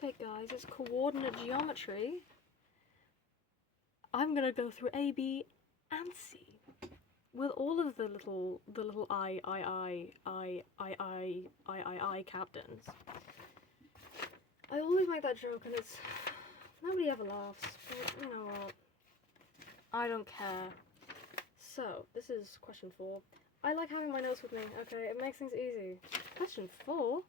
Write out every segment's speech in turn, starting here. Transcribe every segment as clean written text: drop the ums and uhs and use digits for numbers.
topic, guys, is coordinate geometry. I'm gonna go through A, B, and C with all of the little I captains. I always make that joke, and it's nobody ever laughs. But you know what? I don't care. So this is question 4. I like having my notes with me. Okay, it makes things easy. Question 4.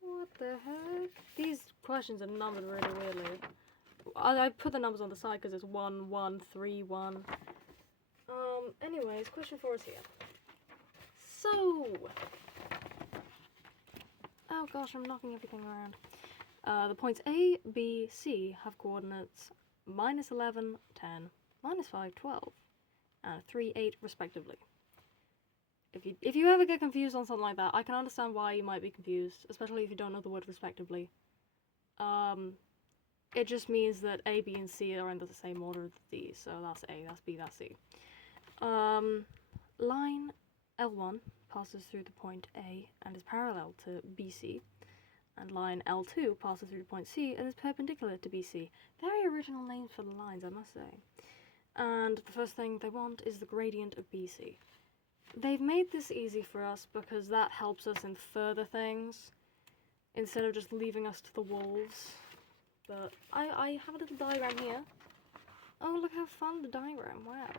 What the heck? These questions are numbered really weirdly. I put the numbers on the side because it's 1, 1, 3, 1. Anyways, question 4 is here. So... oh gosh, I'm knocking everything around. The points A, B, C have coordinates -11, 10, -5, 12, and 3, 8 respectively. If you ever get confused on something like that, I can understand why you might be confused, especially if you don't know the word respectively. It just means that A, B, and C are in the same order as these, so that's A, that's B, that's C. Line L1 passes through the point A and is parallel to BC, and line L2 passes through the point C and is perpendicular to BC. Very original names for the lines, I must say. And the first thing they want is the gradient of BC. They've made this easy for us because that helps us infer things instead of just leaving us to the wolves. But I have a little diagram here. Oh, look how fun the diagram, wow.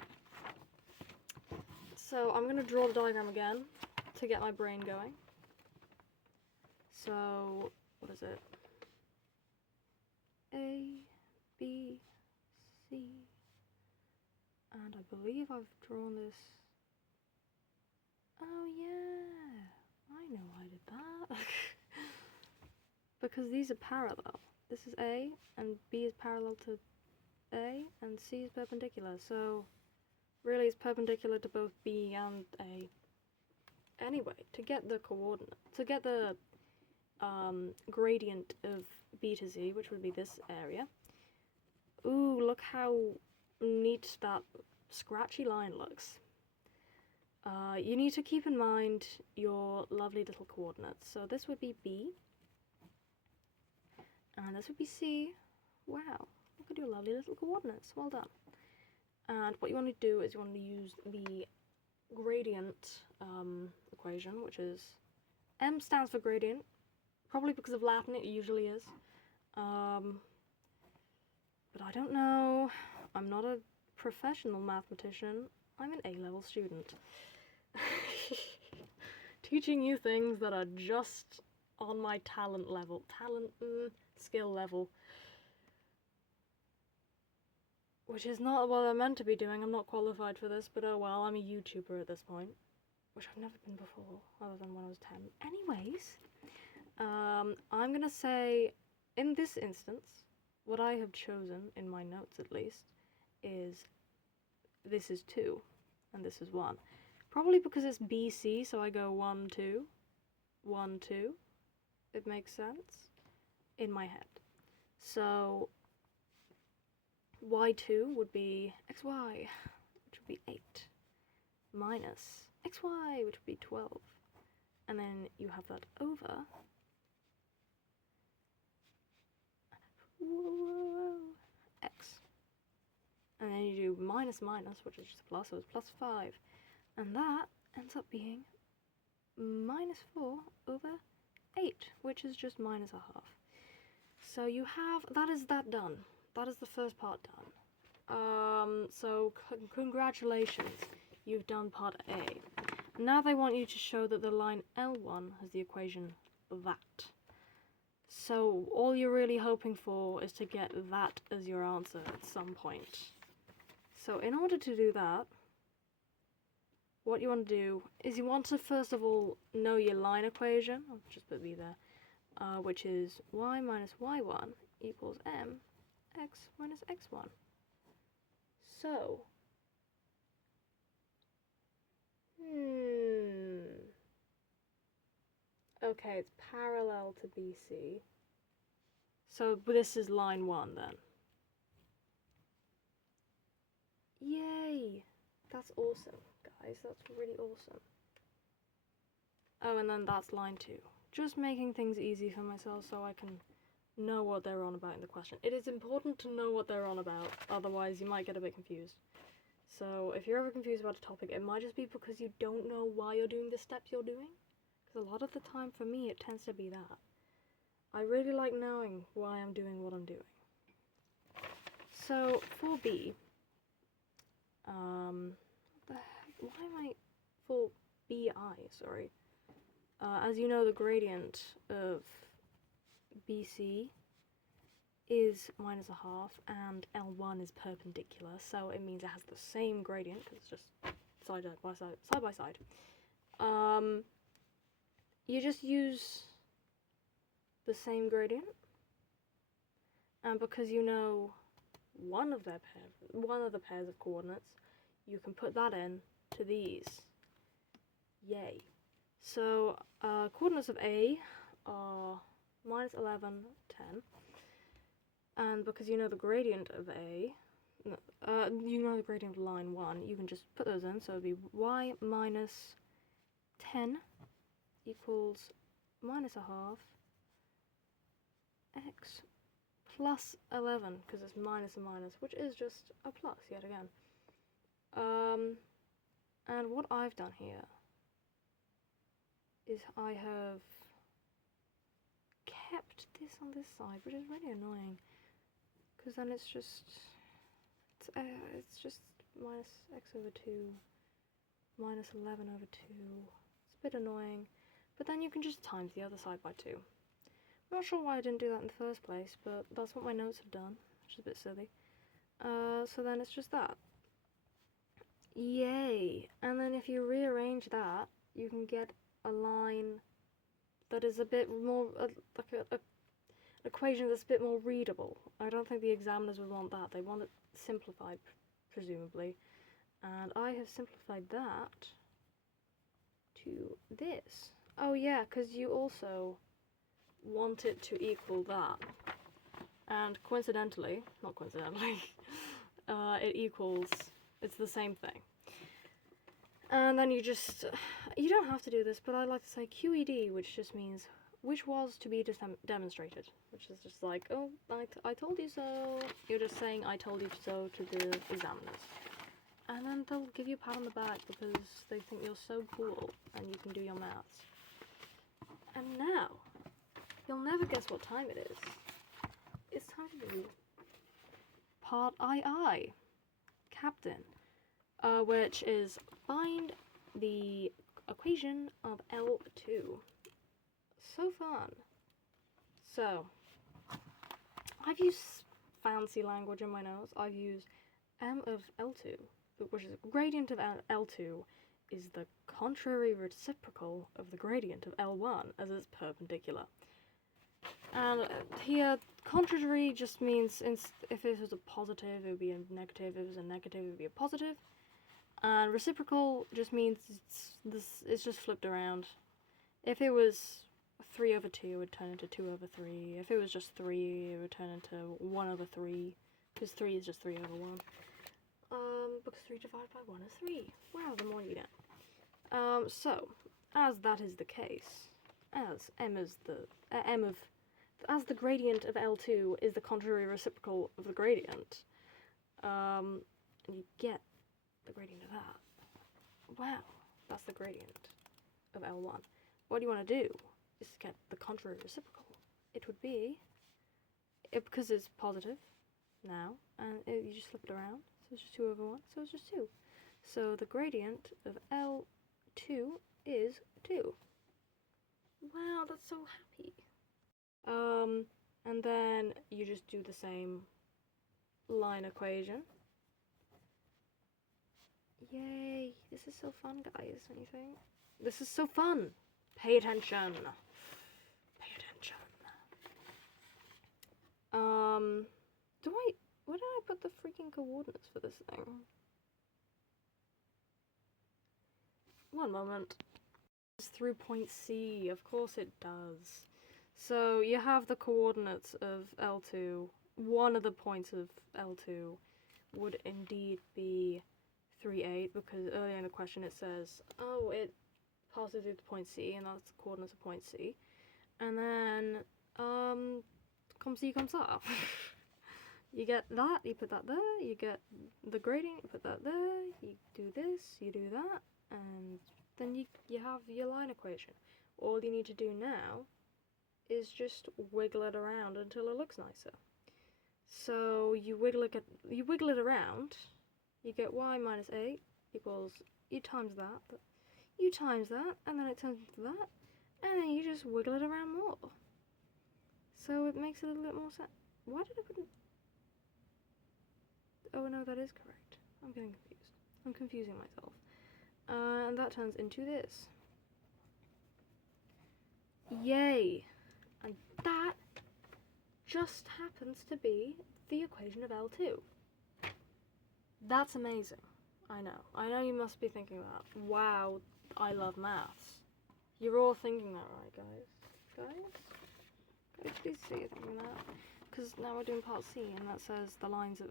So I'm going to draw the diagram again to get my brain going. So, what is it? A, B, C, and I believe I've drawn this. Oh yeah, I know I did that. Because these are parallel. This is A, and B is parallel to A, and C is perpendicular, so really it's perpendicular to both B and A. Anyway, to get the coordinate, to get the gradient of B to Z, which would be this area. Ooh, look how neat that scratchy line looks. You need to keep in mind your lovely little coordinates. So this would be B, and this would be C. Wow, look at your lovely little coordinates, well done. And what you want to do is you want to use the gradient equation, which is, M stands for gradient, probably because of Latin it usually is. But I don't know, I'm not a professional mathematician, I'm an A-level student. Teaching you things that are just on my talent level. Skill level. Which is not what I'm meant to be doing, I'm not qualified for this, but oh well, I'm a YouTuber at this point. Which I've never been before, other than when I was 10. Anyways, I'm gonna say, in this instance, what I have chosen, in my notes at least, is this is 2, and this is 1. Probably because it's BC, so I go 1, 2, 1, 2. It makes sense in my head. So y2 would be xy, which would be 8, minus xy, which would be 12. And then you have that over x. And then you do minus minus, which is just a plus, so it's plus 5. And that ends up being -4 over 8, which is just -1/2. So you have, that is that done. That is the first part done. So congratulations, you've done part A. Now they want you to show that the line L1 has the equation that. So all you're really hoping for is to get that as your answer at some point. So in order to do that, what you want to do is you want to first of all know your line equation. I'll just put B there, which is y minus y1 equals m x minus x1. So, okay, it's parallel to BC. So this is line 1 then. Yay! That's awesome, guys. That's really awesome. Oh, and then that's line 2. just making things easy for myself so I can know what they're on about in the question. It is important to know what they're on about, otherwise you might get a bit confused. So if you're ever confused about a topic, it might just be because you don't know why you're doing the steps you're doing. Because a lot of the time, for me, it tends to be that. I really like knowing why I'm doing what I'm doing. So, for B, what the heck, why am I, for BI, sorry. As you know, the gradient of BC is minus a half, and L1 is perpendicular, so it means it has the same gradient, because it's just side by side. You just use the same gradient, and because you know one of the pairs of coordinates, you can put that in to these. Yay. So, coordinates of A are minus 11, 10. And because you know the gradient of A, you know the gradient of line 1, you can just put those in. So it'd be y minus 10 equals minus a half x plus 11, because it's minus and minus, which is just a plus yet again. And what I've done here is I have kept this on this side, which is really annoying, because then it's just minus x over 2 minus 11 over 2. It's a bit annoying, but then you can just times the other side by 2. I'm not sure why I didn't do that in the first place, but that's what my notes have done, which is a bit silly. So then it's just that. Yay! And then if you rearrange that, you can get a line that is a bit more, like an equation that's a bit more readable. I don't think the examiners would want that. They want it simplified, presumably. And I have simplified that to this. Oh yeah, because you also want it to equal that. And coincidentally, not coincidentally, it's the same thing. And then you don't have to do this, but I like to say QED, which just means which was to be demonstrated, which is just like, oh, I told you so. You're just saying I told you so to the examiners. And then they'll give you a pat on the back because they think you're so cool and you can do your maths. And now, you'll never guess what time it is. It's time to do part II, Captain, which is find the equation of L2. So fun. So, I've used fancy language in my notes. I've used m of L2, which is gradient of L2 is the contrary reciprocal of the gradient of L1 as it's perpendicular. And here, contrary just means if it was a positive, it would be a negative. If it was a negative, it would be a positive. And reciprocal just means it's just flipped around. If it was 3 over 2, it would turn into 2 over 3. If it was just 3, it would turn into 1 over 3. Because 3 is just 3 over 1. Because 3 divided by 1 is 3. Wow, the more you get. So, as that is the case, as as the gradient of L2 is the contrary reciprocal of the gradient, and you get the gradient of that. Wow, that's the gradient of L1. What do you want to do is get the contrary reciprocal. It would be, because it's positive now, and you just flip it around, so it's just 2 over 1, so it's just 2. So the gradient of L2 is 2. Wow, that's so happy. And then you just do the same line equation. Yay, this is so fun, guys, don't you think? This is so fun. Pay attention. Pay attention. Where did I put the freaking coordinates for this thing? One moment. It's through point C, of course it does. So you have the coordinates of L2. One of the points of L2 would indeed be 3, 8, because earlier in the question it says, oh, it passes through the point C, and that's the coordinates of point C. and then comme ci comme ça. You get that, you put that there, you get the gradient, you put that there, you do this, you do that, and then you have your line equation. All you need to do now is just wiggle it around until it looks nicer. So you wiggle it around, you get y minus 8 equals you times that, and then it turns into that, and then you just wiggle it around more. So it makes it a little bit more sense. Why did I put it? Oh no, that is correct. I'm getting confused. I'm confusing myself. And that turns into this. Yay! And that just happens to be the equation of L2. That's amazing. I know you must be thinking that. Wow, I love maths. You're all thinking that, right, guys? Guys, please say you're thinking that. Because now we're doing part C, and that says the lines of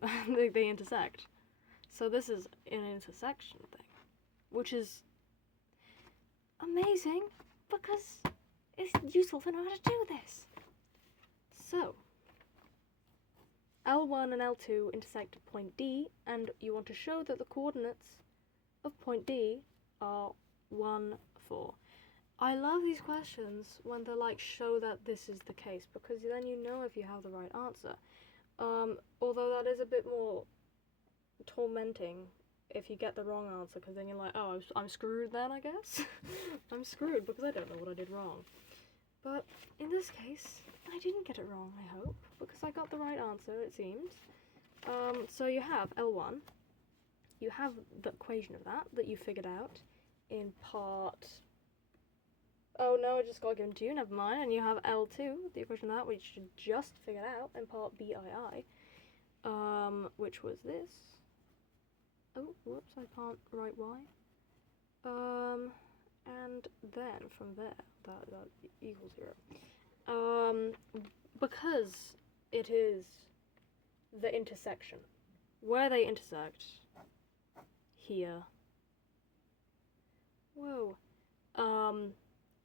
they intersect. So this is an intersection thing, which is amazing because it's useful to know how to do this. So L1 and L2 intersect at point D, and you want to show that the coordinates of point D are 1, 4. I love these questions when they're like, show that this is the case, because then you know if you have the right answer. Although that is a bit more tormenting if you get the wrong answer, because then you're like, oh, I'm screwed then, I guess? I'm screwed because I don't know what I did wrong. But in this case, I didn't get it wrong, I hope, because I got the right answer, it seems. So you have L1, you have the equation of that you figured out in part... Oh no, I just got given to you, never mind. And you have L2, the equation of that, which you just figured out in part BII, which was this. Oh, whoops, I can't write Y. And then from there, that equals 0. Because it is the intersection, where they intersect, here. Whoa.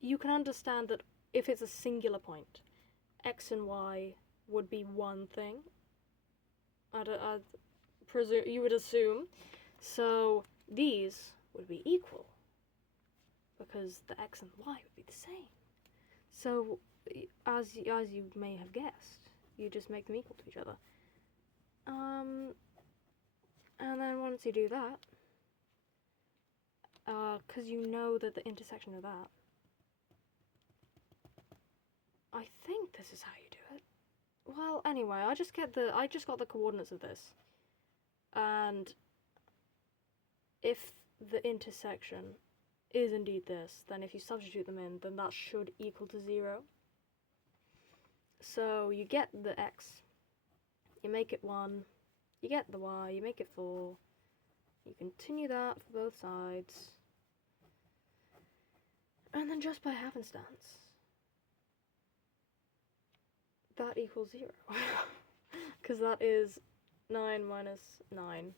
You can understand that if it's a singular point, x and y would be one thing. I'd presume, you would assume. So these would be equal, because the x and y would be the same. So as you may have guessed, you just make them equal to each other. And then once you do that, because you know that the intersection of that, I think this is how you do it. Well, anyway, I just got the coordinates of this, and if the intersection is indeed this, then if you substitute them in, then that should equal to 0. So you get the x, you make it 1, you get the y, you make it 4, you continue that for both sides, and then just by happenstance, that equals 0. Because that is 9 minus 9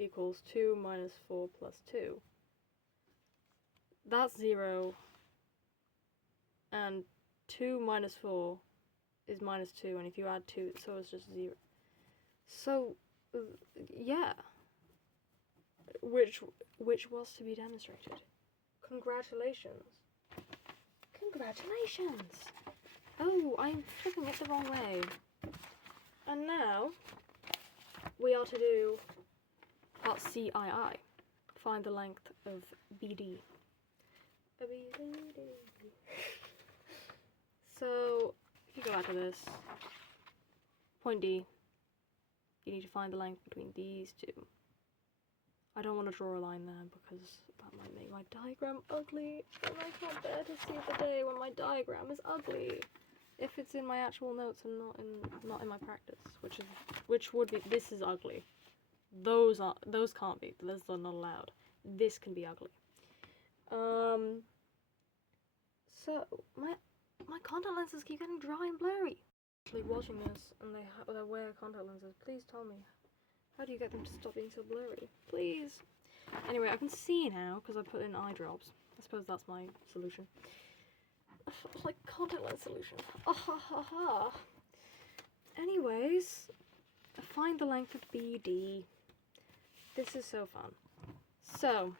equals 2 minus 4 plus 2. That's 0. And 2 minus 4 is minus 2, and if you add 2, so it's just 0. So, yeah. Which was to be demonstrated. Congratulations. Congratulations! Oh, I'm flipping it the wrong way. And now, we are to do part CII. Find the length of BD. So, if you go back to this, point D, you need to find the length between these two. I don't want to draw a line there because that might make my diagram ugly, and I can't bear to see the day when my diagram is ugly. If it's in my actual notes and not in my practice, which would be, this is ugly. Those can't be. Those are not allowed. This can be ugly. So my contact lenses keep getting dry and blurry. Actually, watching this and they wear contact lenses. Please tell me, how do you get them to stop being so blurry? Please. Anyway, I can see now because I put in eye drops. I suppose that's my solution. like content lens solution. Ah ha ha ha. Anyways, find the length of BD. This is so fun. So,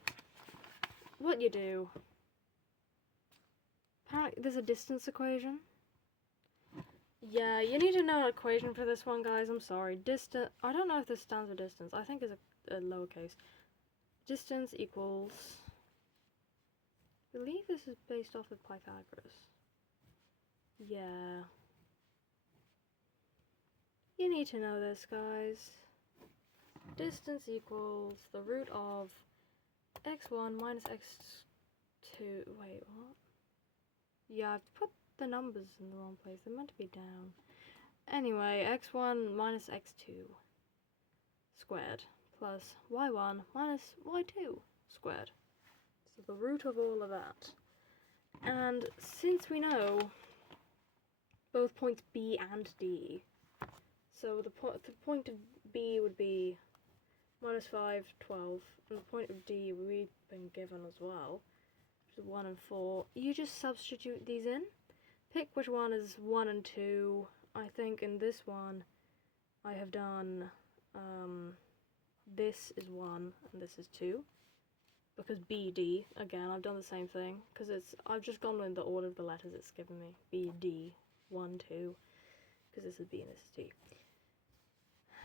what you do, apparently there's a distance equation. Yeah, you need to know an equation for this one, guys. I'm sorry. I don't know if this stands for distance. I think it's a lowercase. Distance equals... I believe this is based off of Pythagoras. Yeah. You need to know this, guys. Distance equals the root of x1 minus x2. Wait, what? Yeah, I've put the numbers in the wrong place. They're meant to be down. Anyway, x1 minus x2 squared plus y1 minus y2 squared. So the root of all of that. And since we know both points B and D, so the point of B would be minus 5, 12, and the point of D we've been given as well, which is 1 and 4. You just substitute these in. Pick which one is 1 and 2. I think in this one I have done this is 1 and this is 2. Because BD, again, I've done the same thing. Because I've just gone in the order of the letters it's given me. BD, 1, 2. Because this is B and this is D.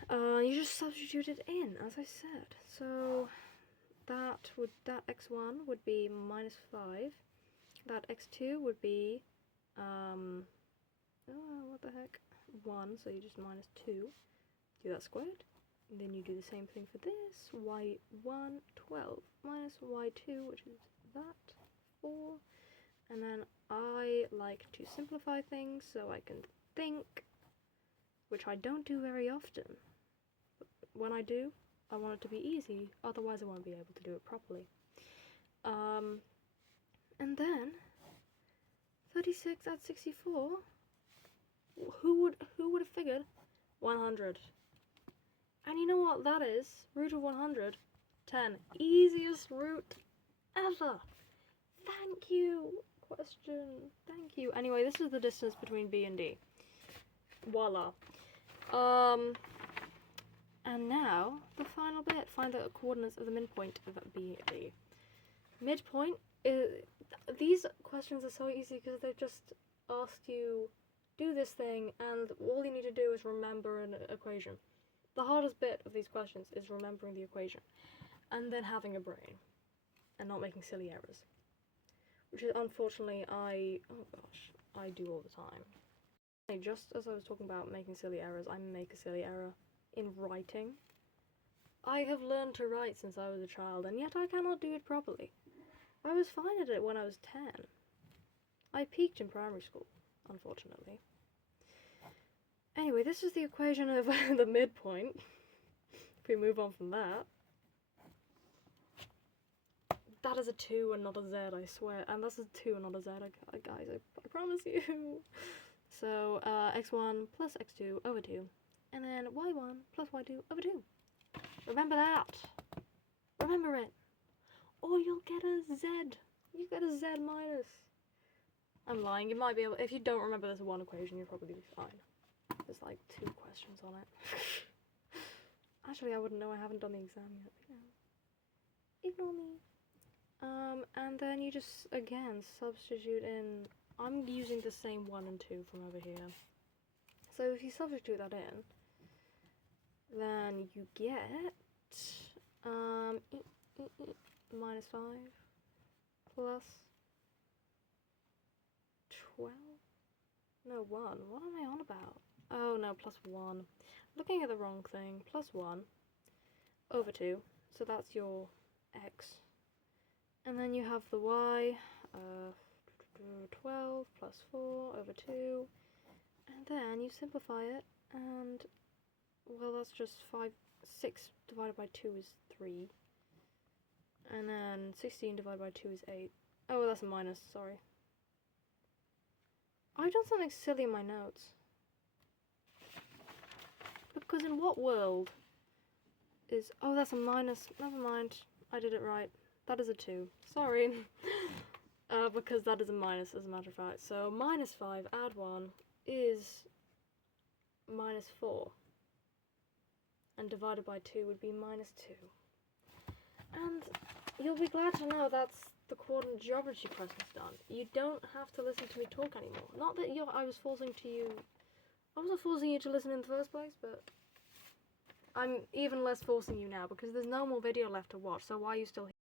You just substitute it in, as I said. So that x1 would be minus 5. That x2 would be what the heck? 1, so you just minus 2. Do that squared. And then you do the same thing for this. y1, 12 minus y2, which is that, 4. And then I like to simplify things so I can think, which I don't do very often. But when I do, I want it to be easy, otherwise I won't be able to do it properly. And then 36 add 64. Who would have figured 100? And you know what that is? Root of 100, 10. Easiest root ever. Thank you. Question. Thank you. Anyway, this is the distance between B and D. Voila. And now the final bit. Find the coordinates of the midpoint of B and D. Midpoint is... These questions are so easy because they've just asked you do this thing and all you need to do is remember an equation. The hardest bit of these questions is remembering the equation and then having a brain and not making silly errors, which is unfortunately I do all the time. Just as I was talking about making silly errors, I make a silly error in writing. I have learned to write since I was a child, and yet I cannot do it properly. I was fine at it when I was 10. I peaked in primary school, unfortunately. Anyway, this is the equation of the midpoint. If we move on from that. That is a 2 and not a Z, I swear. And that's a 2 and not a Z, guys, I promise you. So, x1 plus x2 over 2. And then y1 plus y2 over 2. Remember that. Remember it. Or you'll get a Z. You get a Z minus. I'm lying. You might be able... If you don't remember this one equation, you'll probably be fine. There's like 2 questions on it. Actually, I wouldn't know. I haven't done the exam yet. Ignore me. And then you just, again, substitute in... I'm using the same 1 and 2 from over here. So if you substitute that in, then you get... minus 5 plus 12? No, 1. What am I on about? Oh no, plus 1. Looking at the wrong thing. Plus 1 over 2. So that's your x. And then you have the y. 12 plus 4 over 2. And then you simplify it. And, well, that's just 6 divided by 2 is 3. And then 16 divided by 2 is 8. Oh, that's a minus, sorry. I've done something silly in my notes. Because in what world is... Oh, that's a minus. Never mind. I did it right. That is a 2. Sorry. Because that is a minus, as a matter of fact. So minus 5, add 1, is minus 4. And divided by 2 would be minus 2. And you'll be glad to know that's the coordinate geometry process done. You don't have to listen to me talk anymore. Not that I was forcing you to listen in the first place, but I'm even less forcing you now because there's no more video left to watch, so why are you still here?